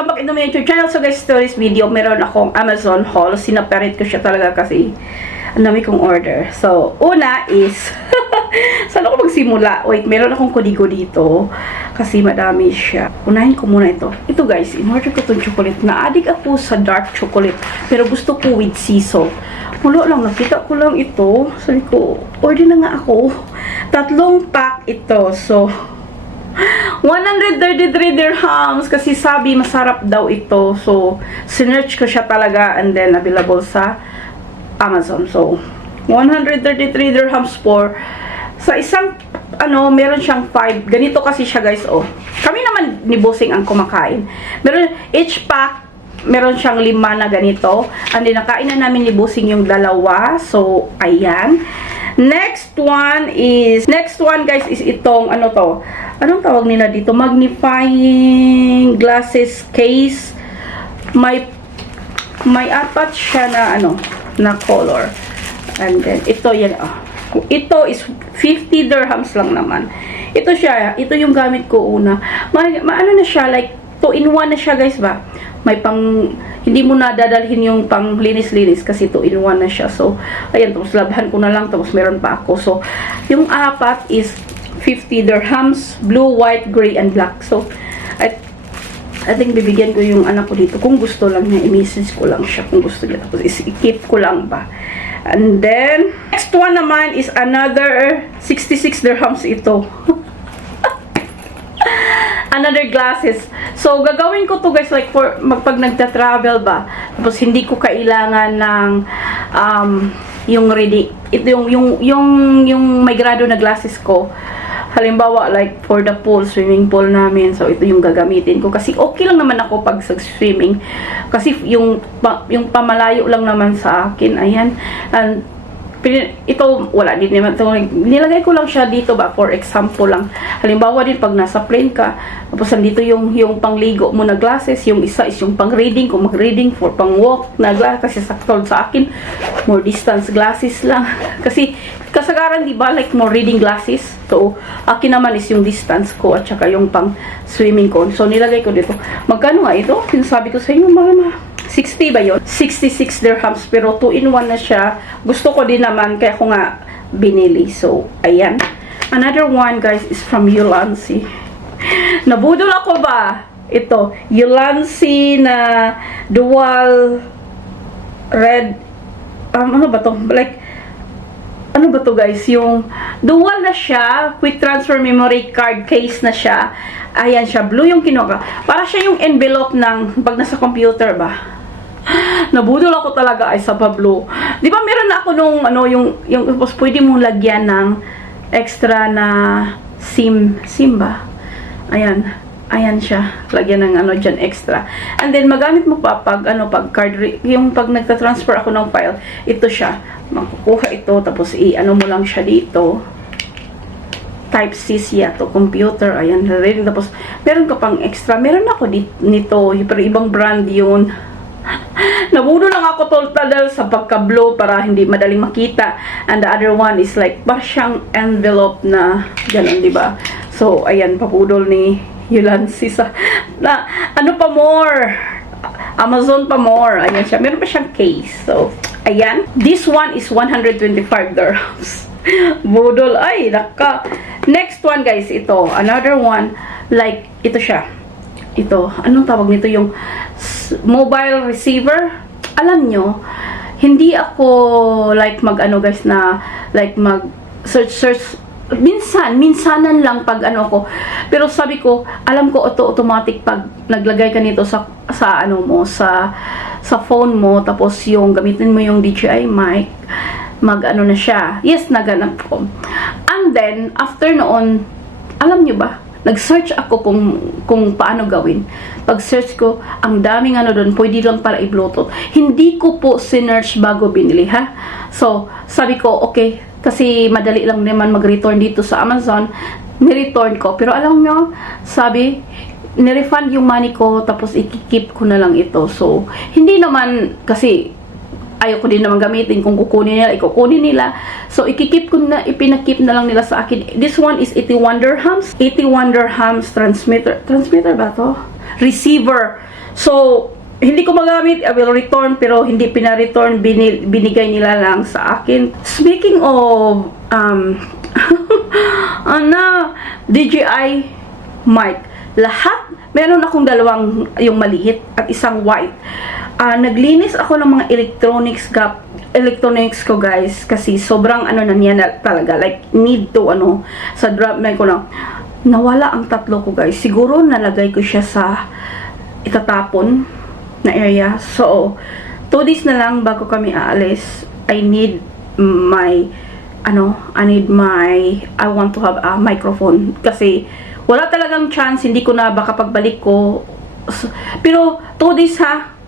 welcome back into my YouTube channel. So guys, today's video, meron akong Amazon haul. Sinaperate ko siya talaga kasi ang dami kong order. So, una is saan ako magsimula? Wait, meron akong kodigo dito kasi madami siya. Unahin ko muna ito. Ito guys, in-order ko itong chocolate. Na-addict ako sa dark chocolate pero gusto ko with sea salt. Wala lang, nakita ko lang ito. Sabi ko, order na nga ako. 3 pack ito. So, 133 dirhams kasi sabi masarap daw ito. So, sinearch ko siya talaga and then available sa Amazon. So, 133 dirhams for sa isang meron siyang 5. Ganito kasi siya guys, oh. Kami naman ni Bossing ang kumakain. Meron each pack meron siyang 5 na ganito. And then nakain na namin ni Bossing yung 2. So, ayan. Next one guys is itong ano to. Anong tawag nila dito? Magnifying glasses case. May 4 siya na na color. And then ito yan. Ito is 50 dirhams lang naman. Ito siya, ito yung gamit ko una. Ano na siya, like 2-in-1 na siya guys ba? May hindi mo na dadalhin yung pang linis-linis kasi 2-in-1 na siya. So, ayan, tapos labhan ko na lang, tapos meron pa ako. So, yung 4 is 50 dirhams, blue, white, gray, and black. So, I think bibigyan ko yung anak ko dito. Kung gusto lang niya, i-message ko lang siya kung gusto niya. Tapos i-keep ko lang ba. And then, next one naman is another 66 dirhams ito. Another glasses. So, gagawin ko to guys, like for pag nagta-travel ba. Tapos, hindi ko kailangan ng yung ready. Ito yung may grado na glasses ko. Halimbawa, like for the pool, swimming pool namin. So, ito yung gagamitin ko. Kasi okay lang naman ako pag swimming. Kasi yung pamalayo lang naman sa akin. Ayan. And, ito, wala din naman. Nilagay ko lang siya dito ba, for example lang. Halimbawa din, pag nasa plane ka, tapos nandito yung pangligo mo na glasses, yung isa is yung pang reading, kung mag-reading for pang walk na glasses, kasi sakto sa akin, more distance glasses lang. Kasi, kasagaran, di ba, like more reading glasses. So, akin naman is yung distance ko, at saka yung pang swimming ko. So, nilagay ko dito. Magkano nga ito? Sinasabi ko sa inyo, mga 60 ba yun? 66 dirhams, pero 2-in-1 na siya. Gusto ko din naman, kaya ko nga binili. So, ayan. Another one, guys, is from Ulanzi. Nabudol ako ba? Ito, Ulanzi na dual red, ano ba to? Like, ano ba to guys? Yung dual na siya, quick transfer memory card case na siya. Ayan siya, blue yung kinuha. Para siya yung envelope ng pag nasa computer ba? Nabudol ako talaga ay sa Pablo. Di ba meron na ako nung yung pwede mong lagyan ng extra na SIM ba? Ayan siya. Lagyan ng dyan extra. And then magamit mo pa pag pag card, yung pag nagta-transfer ako ng file, ito siya. Makukuha ito tapos mo lang siya dito. Type C siya to computer. Ayan, reading. Tapos meron ka pang extra. Meron ako nito, pero ibang brand yun. Nabudo lang ako total sa pagka-blue para hindi madaling makita. And the other one is like parang siyang envelope na gano'n, di ba? So, ayan, papudol ni Ulanzi sa na pa more. Amazon pa more. Ayan siya. Meron pa siyang case. So, ayan. This one is 125 dirhams. Budol. Ay, naka. Next one, guys. Ito. Another one. Like, ito siya. Ito. Anong tawag nito? Yung mobile receiver. Alam nyo, hindi ako like guys na like search minsanan lang pag ko. Pero sabi ko, alam ko automatic pag naglagay ka nito sa sa phone mo, tapos yung gamitin mo yung DJI mic, na siya. Yes, naganap ko. And then after noon, alam nyo ba, nag-search ako kung paano gawin. Pag-search ko, ang daming doon, pwede lang para i-bluetooth. Hindi ko po sinearch bago binili, ha? So, sabi ko, okay, kasi madali lang naman mag-return dito sa Amazon. Ni-return ko. Pero alam nyo, sabi, ni-refund yung money ko, tapos i-keep ko na lang ito. So, hindi naman, kasi ayoko din naman gamitin. Kung kukunin nila, ikukunin nila. So, ikikip ko na, ipinakip na lang nila sa akin. This one is 81 dirhams. 81 dirhams transmitter. Transmitter ba to? receiver. So, hindi ko magamit, I will return, pero hindi pina-return, binigay nila lang sa akin. Speaking of, DJI mic, lahat, meron akong dalawang, yung maliit at isang white. Naglinis ako ng mga electronics ko, guys, kasi sobrang na niya talaga, like, need to, sa drop na ko lang, nawala ang tatlo ko, guys. Siguro nalagay ko siya sa itatapon na area. So, 2 days na lang bago kami aalis. I want to have a microphone. Kasi, wala talagang chance, hindi ko na baka pagbalik ko. Pero, 2 days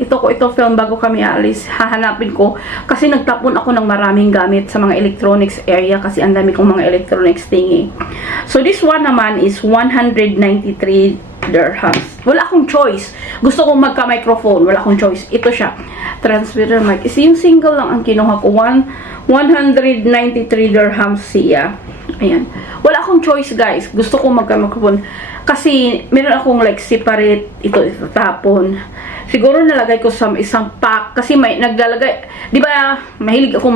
ito film bago kami aalis, hahanapin ko. Kasi nagtapon ako ng maraming gamit sa mga electronics area kasi ang dami kong mga electronics thingy. So, this one naman is 193 dirhams. Wala akong choice. Gusto kong magka-microphone. Wala akong choice. Ito siya. Transmitter mic. Is yung single lang ang kinuha ko. 193 dirhams siya. Ayan. Wala akong choice, guys. Gusto kong magka-microphone. Kasi, meron akong like separate. Ito tapon. Siguro nalagay ko sa isang pack. Kasi may naglalagay. Di ba, mahilig ako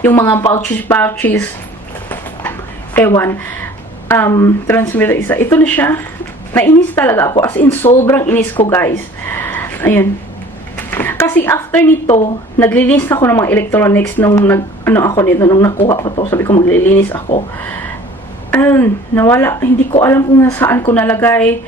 yung mga pouches. Ewan. Transmitter isa. Ito na siya. Nainis talaga ako. As in, sobrang inis ko, guys. Ayan. Kasi after nito, naglilinis ako ng mga electronics nung nung nakuha ko to. Sabi ko, maglilinis ako. Nawala. Hindi ko alam kung nasaan ko nalagay.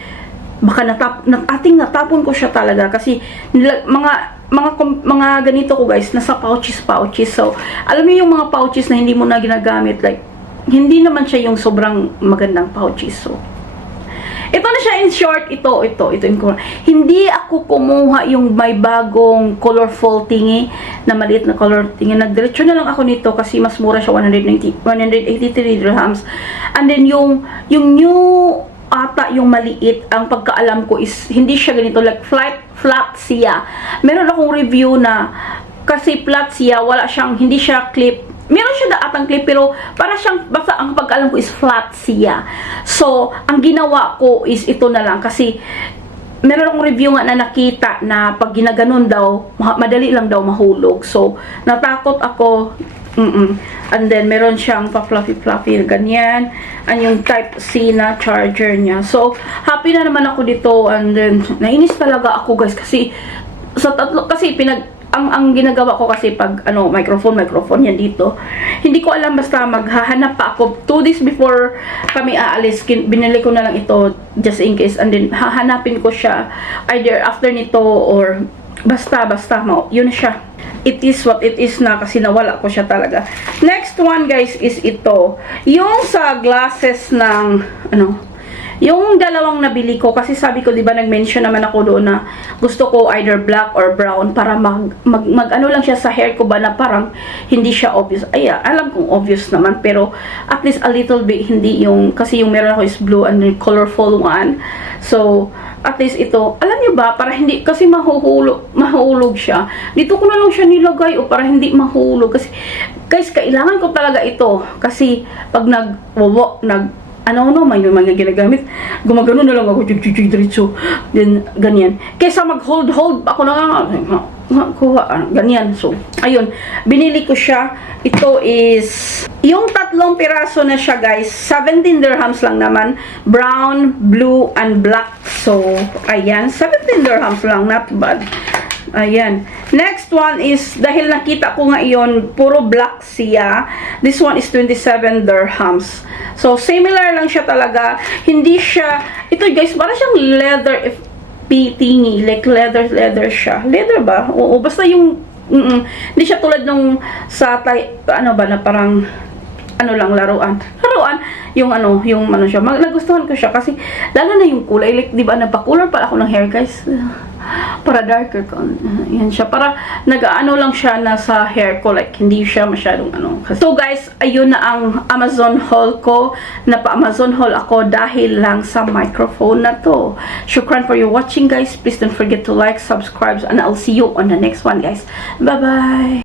Baka natapon ko siya talaga. Kasi, mga ganito ko, guys, nasa pouches. So, alam niyo yung mga pouches na hindi mo na ginagamit. Like, hindi naman siya yung sobrang magandang pouches. So, ito na siya in short, ito yung color. Hindi ako kumuha yung may bagong colorful thingy, na maliit na color thingy. Nagdiretso na lang ako nito kasi mas mura siya, 183 dirhams. And then yung new ata, yung maliit, ang pagkaalam ko is, hindi siya ganito, like flat siya. Meron akong review na, kasi flat siya, hindi siya clip. Meron siya atang clip, pero para siyang, basta ang pagkaalam ko is flat siya. So, ang ginawa ko is ito na lang. Kasi, meron akong review nga na nakita na pag ginaganon daw, madali lang daw mahulog. So, natakot ako. And then, meron siyang pa-fluffy, ganyan. And yung Type-C na charger niya. So, happy na naman ako dito. And then, nainis talaga ako, guys. Kasi, ang ginagawa ko kasi pag microphone yan dito, hindi ko alam, basta maghahanap pa ako 2 days before kami aalis, binili ko na lang ito just in case, and then hahanapin ko siya either after nito or basta yun siya. It is what it is na, kasi nawala ko siya talaga. Next one, guys, is ito yung sa glasses ng yung dalawang nabili ko, kasi sabi ko, di ba, nag-mention naman ako doon na gusto ko either black or brown para mag lang siya sa hair ko ba, na parang hindi siya obvious. Ay, alam kong obvious naman, pero at least a little bit, hindi yung, kasi yung meron ako is blue and colorful one. So, at least ito, alam nyo ba, para hindi, kasi mahulog siya. Dito ko na lang siya nilagay, o para hindi mahulog. Kasi, guys, kailangan ko talaga ito. Kasi, pag may mga ginagamit, gumagano na lang ako, diretso, then, ganyan. Kaysa mag-hold ako na kuha, ganyan. So, ayun, binili ko siya. Ito is, yung 3 piraso na siya, guys, 17 dirhams lang naman, brown, blue, and black. So, ayan, 17 dirhams lang, not bad. Ayan. Next one is, dahil nakita ko nga iyon, puro black siya. This one is 27 dirhams. So, similar lang siya talaga. Hindi siya, ito guys, parang siyang leather thingy. Like leather siya. Leather ba? Oo, basta yung, hindi siya tulad nung sa, na parang, laruan. Yung siya. Nagustuhan ko siya kasi, lalo na yung kulay. Like, di ba, nagpa-color pa ako ng hair, guys. Para darker ko. Yan siya. Para lang siya na sa hair ko. Like, hindi siya masyadong Kasi, so, guys, ayun na ang Amazon haul ko. Napa-Amazon haul ako dahil lang sa microphone na to. Shukran for your watching, guys. Please don't forget to like, subscribe, and I'll see you on the next one, guys. Bye-bye!